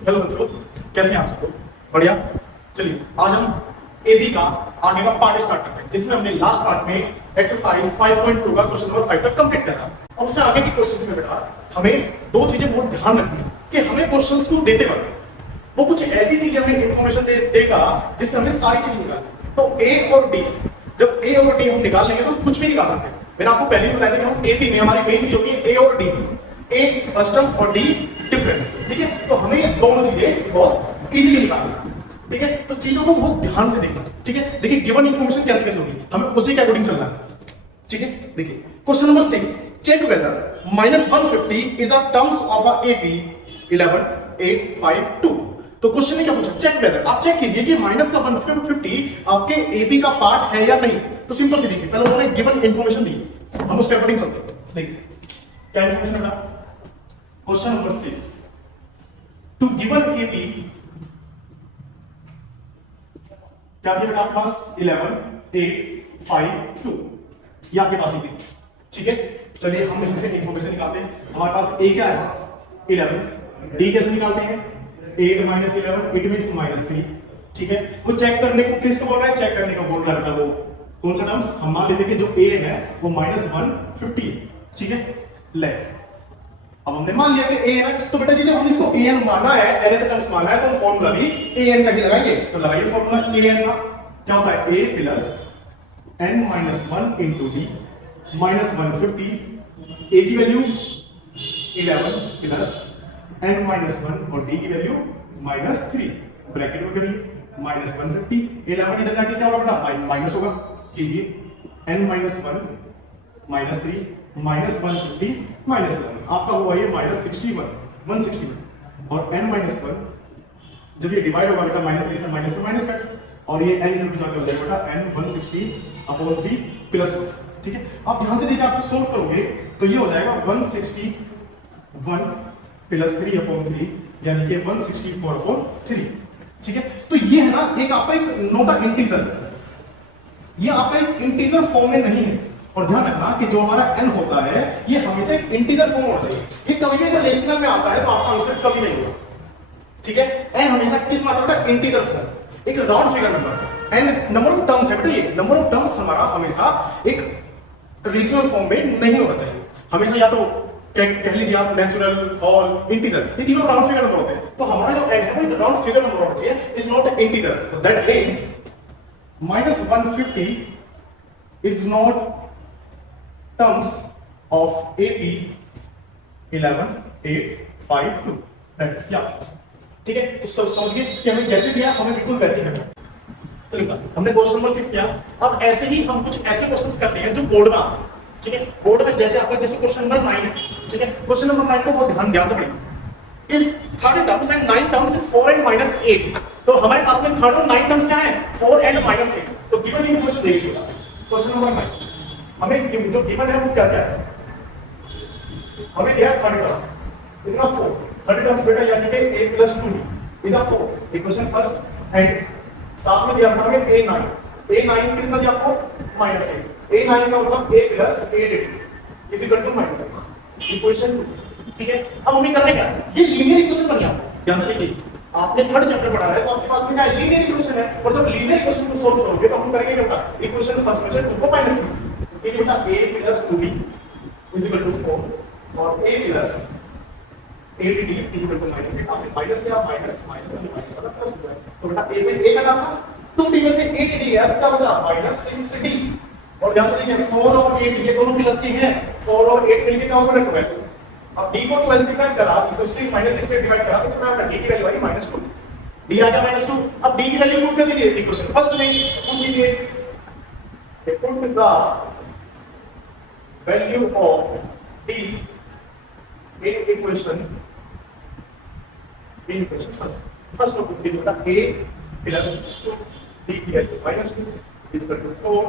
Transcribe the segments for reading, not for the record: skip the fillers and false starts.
Hello बच्चों, कैसे हैं आप सब लोग? बढ़िया। चलिए आज हम एबी का आगे का पार्ट स्टार्ट करते हैं, जिसमें हमने लास्ट पार्ट में एक्सरसाइज 5.2 का क्वेश्चन नंबर 5 तक कंप्लीट करा। अब उससे आगे के क्वेश्चंस में बेटा हमें दो चीजें बहुत ध्यान रखनी है कि हमें क्वेश्चंस को देते वक्त वो कुछ ऐसी चीजें हमें इंफॉर्मेशन देगा जिससे हमें सारी चीजें निकालनी। तो ए और डी, जब ए और डी हम निकाल लेंगे तो कुछ भी निकाल सकते हैं। मैंने आपको पहले ही बताया था कि हम एबी में हमारी मेन चीज होती है ए और डी, ए फर्स्ट टर्म और डी डिफरेंस। ठीक है, तो हमें ये दोनों चीजें बहुत इजीली निकालनी। ठीक है, तो चीजों को बहुत ध्यान से देखना। ठीक है, देखिए गिवन इंफॉर्मेशन कैसे कैसे होगी, हमें उसी के अकॉर्डिंग चलना है। ठीक है, देखिए question number 6, check whether -150 is a terms of a AP 11852। तो क्वेश्चन ने क्या पूछा, चेक वेदर। आप चेक कीजिए कि माइनस का 150 आपके एपी का पार्ट है या नहीं। तो सिंपल सी देखिए, पहले उन्होंने गिवन इंफॉर्मेशन दी, हम उसके अकॉर्डिंग चलते हैं। देखिए क्या इंफॉर्मेशन है। Question number 6, to given AP क्या थी बेटा आपके पास 11 8 5 2, ये आपके पास ही थी। ठीक है, चलिए हम इसमें से इंफॉर्मेशन निकालते हैं। हमारे पास ए क्या है 11, डी कैसे निकालते हैं 8 - 11 इट मींस -3। ठीक है, वो चेक करने को किसको बोल रहा है, चेक करने को बोल रहा है। वो कौन सा टर्म्स, हम मान लेते हैं कि जो ए है वो -150। ठीक है, ले अब हमने मान लिया कि ए एन, तो बेटा जी जब हम इसको ए एन माना है, एन टर्म्स माना है, तो फॉर्मूला भी ए एन का ही लगाएंगे। तो लगाइए फॉर्मूला ए एन का, क्या होता है ए प्लस n - 1 इंटू डी -150, ए की वैल्यू 11 प्लस n - 1 और डी की वैल्यू -3, ब्रैकेट में करिए -150, 11 इधर जाके क्या होगा बेटा माइनस होगा, कीजिए n - 1 -3 -150 -1 आपका हुआ ये -61 161, और n - 1 जब ये डिवाइड होगा बेटा -3 से माइनस कट, और ये n इधर जाके हो जाएगा बेटा n 160/3 प्लस 1। ठीक है, आप ध्यान से देखिए, आप सोल्व करोगे तो ये हो जाएगा 161 प्लस 3/3 यानी कि 164/3। ठीक है, तो ये है ना एक आपका एक नोट ऑफ इंटीजर, ये आपका एक इंटीजर फॉर्म में नहीं है। और ध्यान रखना कि जो हमारा n होता है ये हमेशा एक इंटीजर फॉर्म होना चाहिए। ये कभी भी अगर रेशनल में आता है तो आपका आंसर कभी नहीं होगा। ठीक है, n हमेशा किस मात्रा का इंटीजर फॉर्म, एक round figure number. n number of terms है बेटा, ये नंबर ऑफ टर्म्स हमारा हमेशा एक रेशनल फॉर्म में नहीं होना चाहिए। हमेशा या तो कह लीजिए आप नेचुरल, होल, इंटीजर, ये तीनों राउंड फिगर नंबर होते हैं। तो हमारा जो n है वो एक राउंड फिगर नंबर होना चाहिए, is not a integer. That means -150 is not terms of AP 11852। That is yeah। ठीक है, तो सब समझिए कि हमें जैसे दिया हमें बिल्कुल वैसे ही करना है। चलिए हमने क्वेश्चन नंबर 6 किया। अब ऐसे ही हम कुछ ऐसे क्वेश्चंस करते हैं जो बोर्ड में आते हैं। ठीक है, बोर्ड में जैसे आपका जैसे क्वेश्चन नंबर 9 है। ठीक है, क्वेश्चन नंबर 9 को बहुत ध्यान से पढ़िए। If third terms and 9 terms is 4 and -8, तो हमारे पास में थर्ड और 9 टर्म्स क्या है 4 and -8। तो गिवन इंफॉर्मेशन देखिएगा क्वेश्चन नंबर 9, हमें जो गिवन है वो क्या क्या है। हमें दिया है थर्ड टर्म इतना 4, थर्ड टर्म्स बेटा यानी कि a + 2d is a 4, equation first. And साथ में दिया हमें a9, a9 कितना दिया आपको -8, a9 का मतलब a + 8d is equal to -8, equation 2। ठीक है, अब हमें करना क्या है, ये लीनियर इक्वेशन बन गया। ध्यान से देखिए, आपने थर्ड चैप्टर पढ़ा है तो आपके पास में क्या लीनियर इक्वेशन है, और जब लीनियर इक्वेशन को सॉल्व करोगे तो हम करेंगे क्या होगा, इक्वेशन फर्स्ट में से 2 को माइनस करेंगे। ये बेटा a + 2d is equal to 4 और a + 8d is equal to -8। आपने माइनस किया, माइनस वाला प्लस हो जाएगा। तो बेटा a से a का नाम 2d में से 8d गया तो क्या बचा -6d। और ध्यान से देखिए 4 और 8 ये दोनों प्लस के हैं, 4 और 8 मिलके क्या होगा 12। अब d को 12 से कट करा, इससे -6 से डिवाइड करा तो कितना आएगा, d की वैल्यू आई -2, d आ गया -2। अब d की वैल्यू पुट कर दीजिए इक्वेशन फर्स्ट में, पुट कीजिए put the value of d in equation first में पुट कीजिए बेटा a + 2d की value -2 is equal to 4,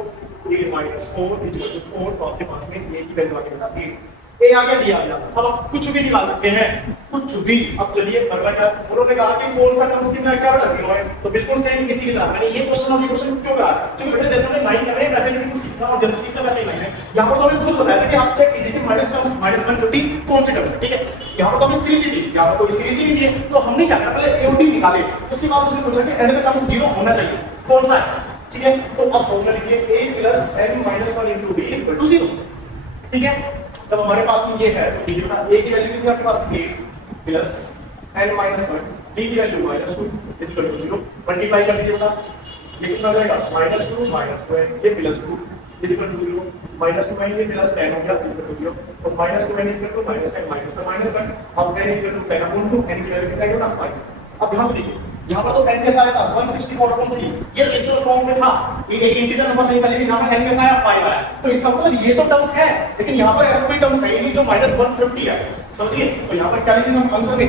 a - 4 is equal to 4। तो आपके पास में a की वैल्यू आ गई बेटा 8, ए आ गया डी आ गया, अब आप कुछ भी निकाल सकते हैं, कुछ भी। अब चलिए अगला क्या, उन्होंने कहा कि कौन सा टर्म्स कितना क्या बड़ा जीरो है, तो बिल्कुल सेम इसी की तरह मैंने ये क्वेश्चन और ये क्वेश्चन क्यों कहा, क्योंकि बेटा जैसे हमने लाइन कर रहे हैं वैसे ही बिल्कुल सीखना, और जैसे सीखा वैसे ही लाइन है। यहाँ पर तो हमें खुद बताया था कि आप चेक कीजिए कि माइनस टर्म्स माइनस 150 कौन से टर्म्स है, ठीक है। यहाँ पर तो हमें सीरीज ही थी, यहाँ पर कोई सीरीज ही नहीं दी है, तो हमने क्या किया पहले एओडी निकाले, उसके बाद उसने पूछा कि एंड का टर्म्स जीरो होना चाहिए, कौन सा है, ठीक है। तो अब फॉर्मूला लिखिए a plus n minus 1 into d equal to 0, ठीक है। तब हमारे पास में ये है, तो डी का a की वैल्यू कितनी आपके पास 8 प्लस n माइनस 1, d की value minus 2 equal to 0, multiply कर दीजिए बता, ये कितना हो जाएगा माइनस 2 माइनस 2 ये प्लस 2 इक्वल टू 0, माइनस 2 ये प्लस 10 हो गया इक्वल टू 0, तो minus 2 equal to minus 10 minus minus 1, अब n equal to 10 upon 2, n की वैल्यू कितना आएगा 5। अब ध्यान से देखिए, यहाँ पर तो n कैसा आया था 164/3, ये रेशियो फॉर्म में था, ये एक इंटीजर नंबर नहीं था, लेकिन यहाँ पर n कैसा आया 5 आया, तो इसका मतलब ये तो टर्म्स है, लेकिन यहाँ पर ऐसा कोई टर्म्स है नहीं जो माइनस 150 है, समझिए। तो यहाँ पर क्या लिखेंगे हम आंसर में,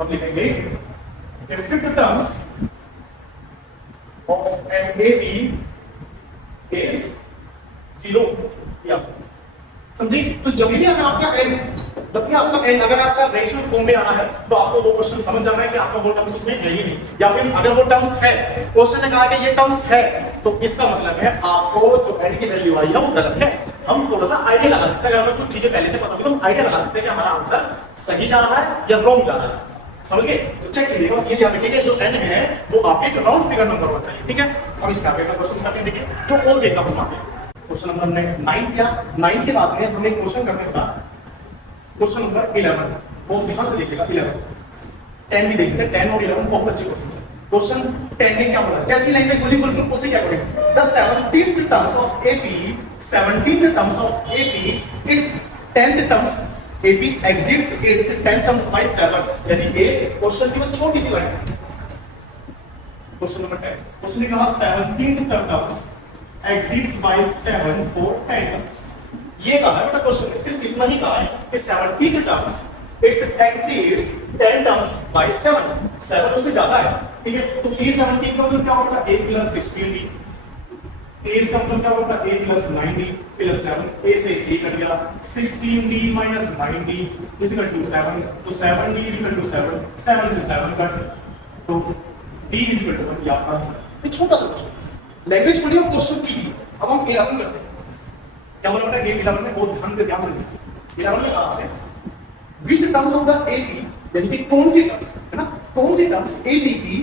हम लिखेंगे the fifth terms of an AB is 0, या समझिए। तो जब भी अगर आपका n, जब भी आपका n अगर आपका रेशियो फॉर्म में आना है, तो आपको वो क्वेश्चन समझ जाना है कि आपका वो टर्म्स उसमें है ही नहीं, या फिर अगर वो टर्म्स है, क्वेश्चन ने कहा कि ये टर्म्स है, तो इसका मतलब है आपको जो n की वैल्यू आई है वो गलत है। हम थोड़ा सा आइडिया लगा सकते हैं, अगर हमें कुछ चीजें पहले से पता होगी तो हम आइडिया लगा सकते हैं कि हमारा आंसर सही जा रहा है या रॉन्ग जा रहा है, समझ गए। तो चेक कीजिएगा, बस ये ध्यान रखिए कि जो n है वो आपके एक राउंड फिगर नंबर होना चाहिए, ठीक है। अब इसका आगे का क्वेश्चन करके देखिए जो और भी एग्जाम्स में आते हैं। क्वेश्चन नंबर हमने 9 किया, 9 के बाद में हमें क्वेश्चन करने का क्वेश्चन नंबर 11, बहुत ध्यान से देखिएगा, 11 10 भी देखिए, 10 और 11 बहुत अच्छे क्वेश्चन है। क्वेश्चन 10 ने क्या बोला, जैसी लैंग्वेज बोली बिल्कुल उसे क्या करेंगे, the 17th terms of AP 17th terms of AP it's 10th terms AP exits its 10 terms by 7, यानी ये क्वेश्चन की वो छोटी सी लाइन है। क्वेश्चन नंबर 10, क्वेश्चन ने कहा 17th terms exits by 7 for 10 terms, ये कहा है बेटा क्वेश्चन में, सिर्फ इतना ही कहा है कि 17th terms it exceeds 10 terms by 7, 7 उससे ज्यादा है, ठीक है। तो a 17 का मतलब क्या होगा, a plus 16d, a इसका मतलब क्या होगा, a plus 9d plus 7, a से a कट गया, 16d minus 9d is equal to 7, तो 7d is equal to 7, 7 से 7 कट, तो d is equal to 1, ये आपका आंसर है। ये छोटा सा क्वेश्चन, लैंग्वेज पढ़िए और क्वेश्चन कीजिए। अब हम 11 करते हैं, क्या बोला बेटा, 11 में बहुत ध्यान से देखिए, 11 में आपसे which terms of the AP, यानी कि कौन सी टर्म्स है ना, कौन सी टर्म्स AP की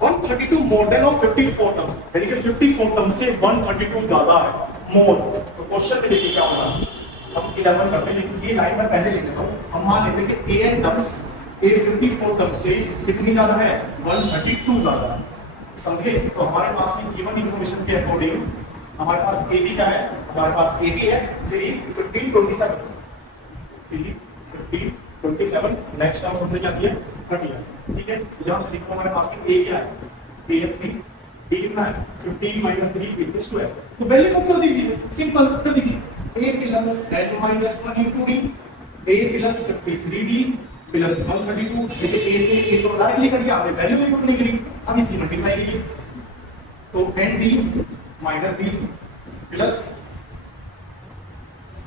132 मोर देन और 54 टर्म्स, यानी कि 54 टर्म्स से 132 ज्यादा है मोर। तो क्वेश्चन में देखिए क्या होगा, हम 11 करते हैं, लेकिन ये लाइन मैं पहले लिख देता हूं। हम मान लेते हैं कि AN टर्म्स A 54 टर्म्स से कितनी ज्यादा है, 132 ज्यादा है, समझे। तो हमारे पास में गिवन इंफॉर्मेशन के अकॉर्डिंग हमारे पास AB का है, हमारे पास AB है 3 15 27 3 15 27, नेक्स्ट टर्म सबसे क्या दिया 30 है, ठीक है। यहां से देखो हमारे पास में a क्या है, a है 3, d कितना है 15 minus 3 इक्वल्स 12, तो वैल्यू को क्यों दीजिए, सिंपल कर दीजिए, a plus n minus 1 into d, a plus 53d plus 132, देखिए a से a तो डायरेक्टली करके आपने वैल्यू में पुट नहीं करी, अब इसकी मल्टीप्लाई कीजिए, तो nd minus d plus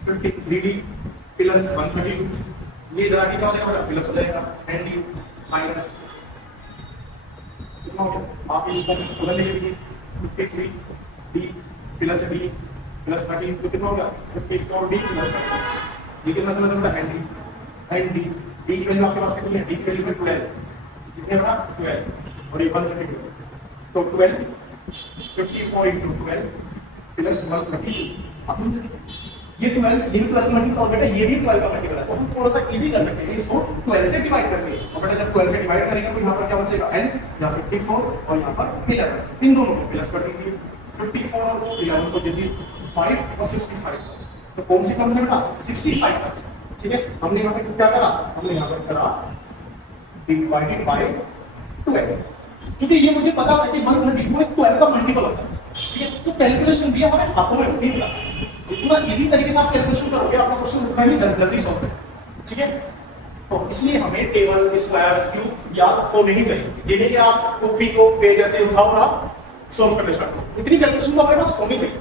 53d plus 132, ये इधर आके क्या हो जाएगा, प्लस हो जाएगा, nd माइनस कितना हो गया, आप इसको उधर लेके देखिए 53 d प्लस d प्लस 13, तो कितना हो गया 54 d प्लस 13, ये कितना चला जाता है nd d की वैल्यू आपके पास कितनी है, d की वैल्यू 12, कितने बड़ा 12 और ये 132, तो 12 54 into 12 प्लस 132, अब हम ये 12 ये भी 12 मल्टीपल और बेटा ये भी 12 का मल्टीपल है, तो हम थोड़ा सा इजी कर सकते हैं इसको 12 से डिवाइड करके, और बेटा जब 12 से डिवाइड करेंगे तो यहाँ पर क्या बचेगा n या 54 और यहाँ पर 11, इन दोनों को प्लस कर देंगे, 54 और 11 को दे दिए 5 और 65, तो कौन सी टर्म है बेटा 65 टर्म्स, ठीक है। हमने यहाँ पे क्या करा, हमने यहाँ पर करा डिवाइडेड बाय 12, क्योंकि ये मुझे पता है कि 130 को 12 का मल्टीपल होता है, ठीक है। तो कैलकुलेशन भी हमारे हाथों में होती है, जितना इजी तरीके से आप कैलकुलेशन करोगे आपका क्वेश्चन उतना ही जल्दी सॉल्व है, ठीक है। तो इसलिए हमें टेबल स्क्वायर्स क्यूब याद तो नहीं चाहिए, ये नहीं कि आप कॉपी को पेज ऐसे उठाओ और आप सॉल्व करने स्टार्ट करो, इतनी कैलकुलेशन तो हमारे पास होनी चाहिए,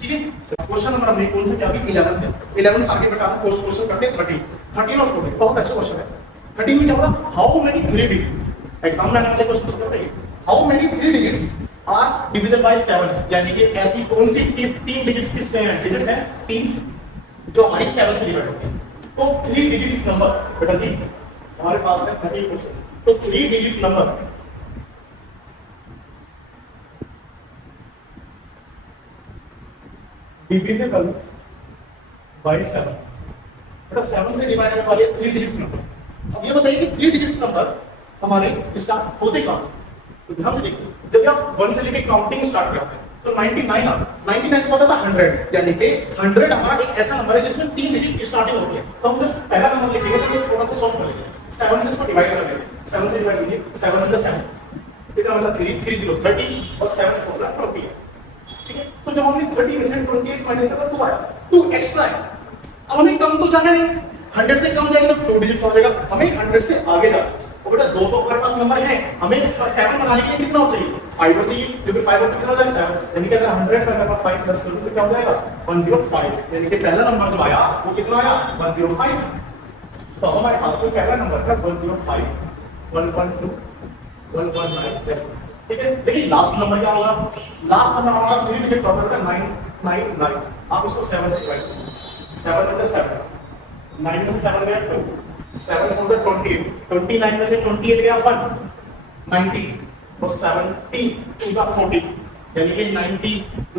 ठीक है। क्वेश्चन नंबर हमने कौन सा किया अभी 11 में 11 से आगे बेटा क्वेश्चन करते हैं 13 और 14 बहुत अच्छा क्वेश्चन है। 13 में क्या बोला हाउ मेनी 3 डिजिट एग्जाम में आने वाले क्वेश्चन होते हैं how many 3 digits are divisible by 7 यानी कि ऐसी कौन सी 3 डिजिट्स की डिजिट्स हैं 3 जो हमारी 7 से डिवाइड होती है। तो 3 डिजिट्स नंबर बेटा जी हमारे पास है 13 क्वेश्चन। तो 3 डिजिट नंबर डिविजिबल बाय 7 बेटा 7 से डिवाइड होने वाले 3 डिजिट्स नंबर। अब ये बताइए कि 3 डिजिट्स नंबर हमारे स्टार्ट होते कहां से? तो ध्यान से देखिए जब आप 1 से लेके काउंटिंग स्टार्ट करते हैं तो 99 आता 99 का होता था 100 यानी कि 100 हमारा एक ऐसा नंबर है जिसमें 3 डिजिट की स्टार्टिंग होती है। तो हम जब पहला नंबर लिखेंगे तो इसे छोटा सा सॉल्व करेंगे 7 से इसको डिवाइड कर लेंगे 7 से डिवाइड कीजिए 7 into 7 कितना बचा 3 3 0 30 और 7 4 20 है। ठीक है। तो जब हमने 30 में से 28 माइनस किया तो 2 आया 2 एक्स्ट्रा है। अब हमें कम तो जाना नहीं 100 से कम जाएगा तो 2 डिजिट हो जाएगा हमें 100 से आगे जाना। और बेटा दो तो हमारे पास नंबर है हमें 7 बनाने के लिए कितना हो चाहिए 5 हो चाहिए क्योंकि 5 और कितना हो जाएगा 7 यानी कि अगर 100 पर अगर 5 प्लस करूं तो क्या हो जाएगा 105 यानी कि पहला नंबर जो आया वो कितना आया 105। तो हमारे पास में पहला नंबर था 105 112 119 ठीक है। लेकिन लास्ट नंबर क्या होगा लास्ट नंबर हमारा 3 डिजिट प्रॉपर है 999 आप इसको 7 से डिवाइड करें 7 में 7 9 में से 7 गया 2 7 4 28 29 में से 28 गया 1 90 और 70 2 का 40 यानी कि 90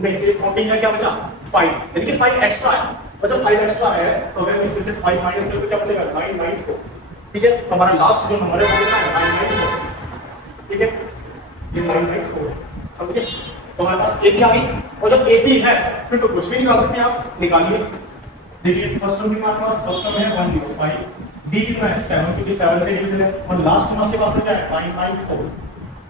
में से 14 का क्या बचा 5 यानी कि 5 एक्स्ट्रा है और जब 5 एक्स्ट्रा है तो अगर इसमें से 5 माइनस करें तो क्या बचेगा 994 ठीक है। तो हमारा लास्ट जो नंबर है वो कितना है 994 ठीक है ये 994 समझे। तो हमारे पास ए भी आ गई और जब ए भी है फिर तो कुछ भी निकाल सकते हैं आप निकालिए। देखिए फर्स्ट टर्म में हमारे पास फर्स्ट टर्म है 105 b कितना है 7 क्योंकि 7 से डिविजिबल है और लास्ट टर्म आपके पास क्या है 994।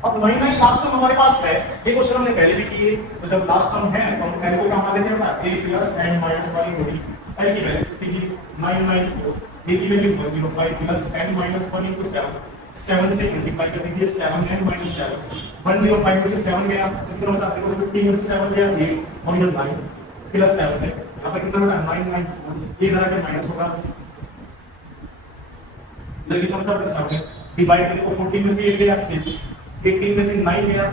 अब 99 लास्ट टर्म हमारे पास है ये क्वेश्चन हमने पहले भी किए तो जब लास्ट टर्म है तो हम n को क्या मान लेते हैं a प्लस n माइनस वाली होगी l की वैल्यू कितनी 994 a की value 105 plus n minus 1 into 7 7 से मल्टीप्लाई कर दीजिए 7n minus 7 105 में से 7 गया कितना बचा देखो 15 में से 7 गया 8 और 9 प्लस 7 है यहाँ पर कितना बचा 994 ये इधर आके माइनस होगा लेकिन मतलब सामने डिवाइड करने को 14 में से 8 गया 6 18 में से 9 गया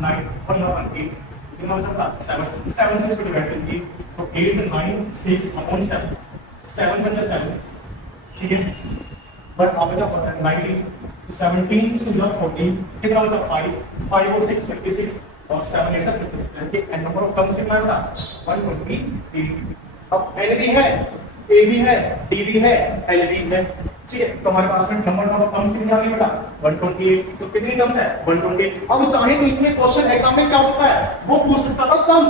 9 और यहाँ पर 8 कितना बचा 7 7 से इसको डिवाइड कर दीजिए तो 8 9 6 अपॉन 7 7 बचा 7 ठीक है बट आप बचा 19 तो 17 to 14 कितना बचा 5 5 और 6 56 और 7 8 56 यानी n नंबर ऑफ टर्म्स कितना बचा 128 अब n भी है a भी है d भी है l भी है ठीक है। तो हमारे पास में नंबर ऑफ टर्म्स कितनी आ गई बेटा 128 तो कितनी टर्म्स है 128। अब चाहे तो इसमें क्वेश्चन एग्जाम में क्या हो सकता है वो पूछ सकता था सम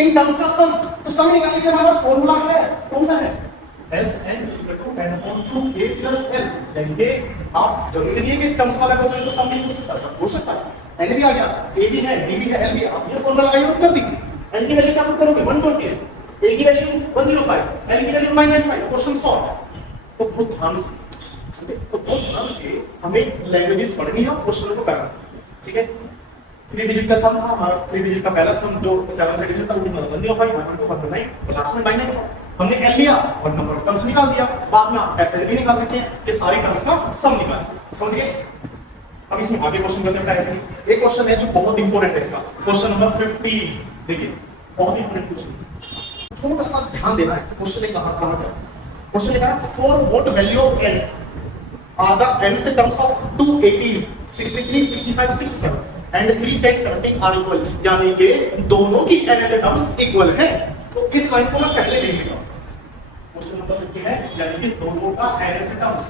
इन टर्म्स का सम तो सम निकालने के लिए हमारे पास फार्मूला क्या है कौन सा है Sn = n/2 a plus l यानी कि आप जरूरी नहीं है कि टर्म्स वाला क्वेश्चन तो सम नहीं पूछ सकता सब पूछ सकता है n भी आ गया a भी है d भी है l भी है आप ये फार्मूला लगाइए और कर दीजिए n की वैल्यू क्या पुट करोगे 128 a की वैल्यू 105 l की वैल्यू 995 क्वेश्चन सॉल्व। तो बहुत ध्यान से समझे तो बहुत ध्यान से हमें लैंग्वेजेस पढ़नी है और क्वेश्चन को करना ठीक है। 3 डिजिट का सम था हमारा 3 डिजिट का पहला सम जो 7 से डिजिट था वो 105 129 लास्ट में 994 हमने l लिया और नंबर ऑफ टर्म्स निकाल दिया बाद में आप ऐसे भी निकाल सकते हैं कि सारी टर्म्स का सम निकाल समझ गए। अब इसमें आगे क्वेश्चन करते हैं ऐसे एक क्वेश्चन है जो बहुत इंपॉर्टेंट है इसका क्वेश्चन नंबर 15 देखिए बहुत इंपॉर्टेंट क्वेश्चन थोड़ा सा ध्यान देना है क्वेश्चन ने कहां क्या क्वेश्चन ने कहा for what value of n are the nth terms of 2 80s 63 65 67 and 3 10 17 are equal यानी कि दोनों की nth टर्म्स इक्वल है। तो इस लाइन को मैं पहले लिख लेता हूं क्वेश्चन नंबर 15 है यानी कि दोनों का nth टर्म्स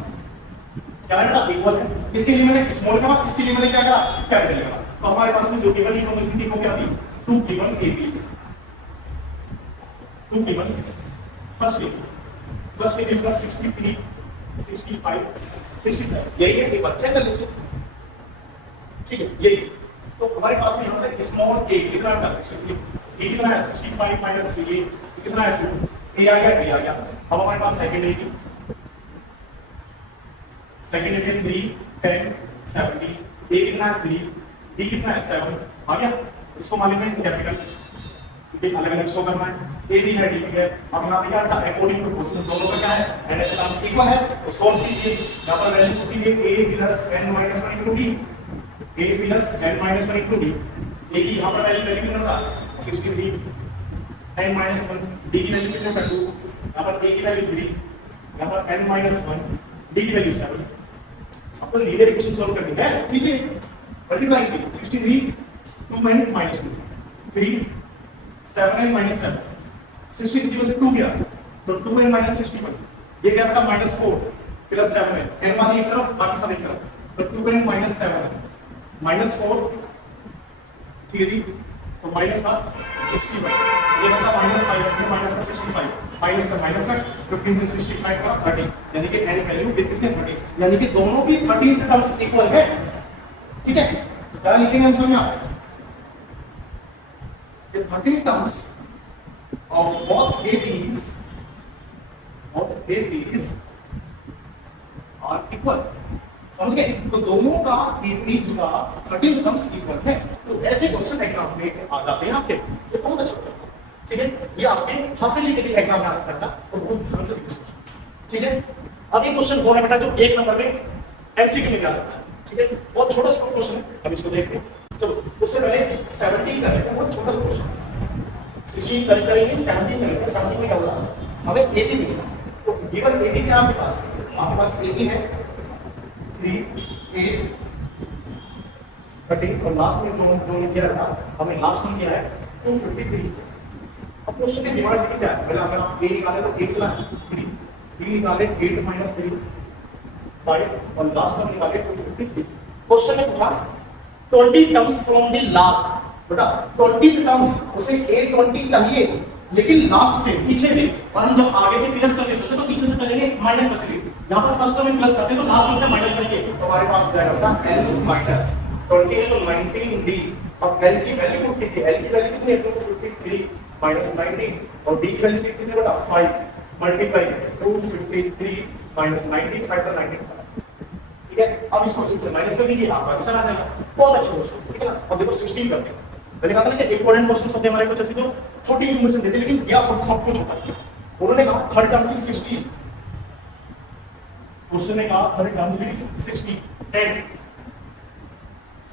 क्या है ना इक्वल है। इसके लिए मैंने स्मॉल करा इसके लिए मैंने क्या करा कैपिटल करा। तो हमारे पास में जो गिवन इंफॉर्मेशन थी वो क्या थी 2 given APs 2 given first given plus में प्लस 63 65 67 यही है एक बार चेक कर लीजिए ठीक है यही। तो हमारे पास में यहां से स्मॉल a कितना है 63 a कितना है 65 माइनस a कितना है 2 a आ गया अब हमारे पास सेकंड a में 3 10 70 a कितना है 3 b कितना है 7 आ गया इसको मान लेते हैं कैपिटल ठीक है, अलग अलग शो करना है। ए बी है, डी बी है। अब यहाँ पे क्या था, अकॉर्डिंग टू क्वेश्चन दोनों का क्या है, एन एस टर्म्स इक्वल है, तो सॉल्व कीजिए। यहाँ पर वैल्यू होती है a plus n minus 1 into d, a plus n minus 1 into d। a की यहाँ पर वैल्यू कितना था, 63, n माइनस 1, d की वैल्यू कितना था 2, यहाँ पर a की वैल्यू 3, यहाँ पर n माइनस 1, d की वैल्यू 7। आपको लीनियर इक्वेशन सॉल्व करनी है, कीजिए मल्टीप्लाई कीजिए, 63 2n माइनस 2, 3 7n माइनस 7, 63 में से 2 गया तो 2n माइनस 61, ये क्या बेटा माइनस 4 प्लस 7n, n वाली एक तरफ बाकी सब एक तरफ, तो 2n माइनस 7 माइनस 4, ठीक है जी, तो माइनस का 61, ये बचा माइनस 5, ये माइनस का 65, माइनस का 15 से 65 का 30, यानी कि n वैल्यू कितने 30, यानी कि दोनों की 13 टर्म्स इक्वल है। ठीक है, तो क्या लिखेंगे आंसर में आप, 13 terms of both APs are equal। समझ गए, तो दोनों का APs का 13 terms इक्वल है। तो ऐसे क्वेश्चन एग्जाम में आ जाते हैं आपके, ये बहुत अच्छा होता है। ठीक है, ये आपके हाफ ईयरली के लिए एग्जाम में आ सकता है, तो बहुत ध्यान से देखिए। ठीक है, अब ये क्वेश्चन वो है बेटा जो एक नंबर में एमसीक्यू में आ सकता है। ठीक है, बहुत छोटा सा क्वेश्चन है, अब इसको देखते हैं। तो उससे पहले 17 कर लेते हैं, बहुत छोटा सा क्वेश्चन। 16 करेंगे, 17 करेंगे, 17 में क्या होगा, हमें 80 दिया, तो गिवन 80 क्या आपके पास 80 है, 3 8 13, और लास्ट में जो किया था, हमें लास्ट में किया है 253। अब क्वेश्चन की डिमांड देखिए क्या है, पहले अगर आप a निकाले तो 8 ला 3, b निकाले 8 माइनस 3 5, और लास्ट में निकाले 253। क्वेश्चन में पूछा 20 टर्म्स फ्रॉम द लास्ट, बेटा 20 टर्म्स, उसे A20 चाहिए लेकिन लास्ट से, पीछे से, और हम जब आगे से प्लस करते हैं तो पीछे से करेंगे माइनस करेंगे। यहां पर फर्स्ट टर्म में प्लस करते हैं तो लास्ट में से माइनस करेंगे, तो हमारे पास क्या होगा l माइनस 20 है तो 19d। अब l की वैल्यू कितनी है, l की वैल्यू कितनी है, 253 माइनस 19, और d की वैल्यू कितनी है बेटा 5 मल्टीप्लाई 253 माइनस 19 5 का 19। ठीक है, अब इस क्वेश्चन से माइनस कर दीजिए, आपका आंसर आ जाएगा। बहुत अच्छे क्वेश्चन, ठीक है ना। अब देखो 16 करते हैं, मैंने कहा था ना कि इंपॉर्टेंट क्वेश्चन होते हैं हमारे कुछ ऐसे जो छोटी इन्फॉर्मेशन देते हैं, लेकिन यह सब कुछ होता है। उन्होंने कहा थर्ड टर्म से 16, क्वेश्चन ने कहा थर्ड टर्म से 60 10,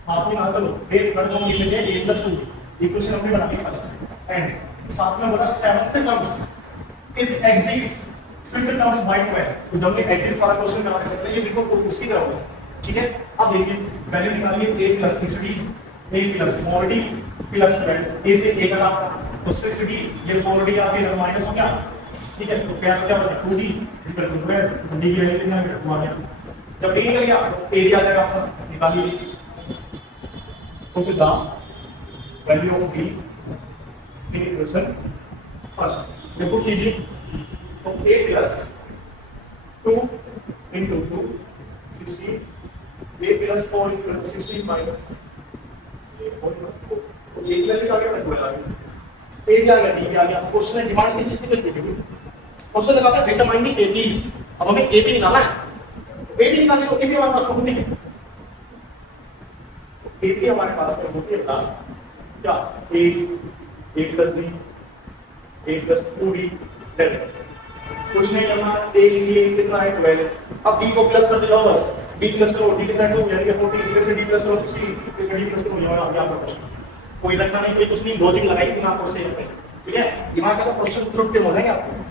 साथ में कहा चलो एक थर्ड टर्म लिख लेते हैं, 8 + 2 इक्वेशन हमने बना ली फर्स्ट, एंड साथ में बोला seventh terms is exceeds fifth terms by 12। तो जब मैं एक्सिट्स वाला क्वेश्चन बना सकते हैं, ये बिल्कुल उसकी तरह होगा। ठीक है, अब देखिए वैल्यू निकालिए, a + 60 a + 40 + 12, a से a का तो 6d, ये 4d आ गया माइनस हो गया। ठीक है, तो क्या बचा 2d इक्वल टू 12, तो d की वैल्यू कितना है 2 आ गया। जब d निकल गया तो a आ जाएगा आपका, निकालिए तो फिर the value of d in equation first देखो कीजिए, तो a + 2 * 2 16, a + 4 = 16 माइनस तो एक वैल्यू आ गया, मैं बोला ए भी आ गया, डी भी आ गया। क्वेश्चन ने डिमांड किस चीज की की थी, क्वेश्चन लगा था डिटरमाइन द एपीज। अब हमें एपी निकालना है, एपी निकालने को एपी हमारे पास होती है, एपी हमारे पास होती है क्या, a + b a + 2d 10। कुछ नहीं करना, a लिखिए कितना है 12, अब b को प्लस कर दे लो, बस b प्लस करो, d कितना है 2 यानी कि 40, फिर से d प्लस करो 16, फिर से d प्लस करो, ये वाला आपका क्वेश्चन कोई रखना नहीं, कोई कुछ नहीं, लॉजिक लगाई कि आपको सही लगता है। ठीक है, दिमाग का क्वेश्चन ट्रुथ पे हो जाएंगे आपको।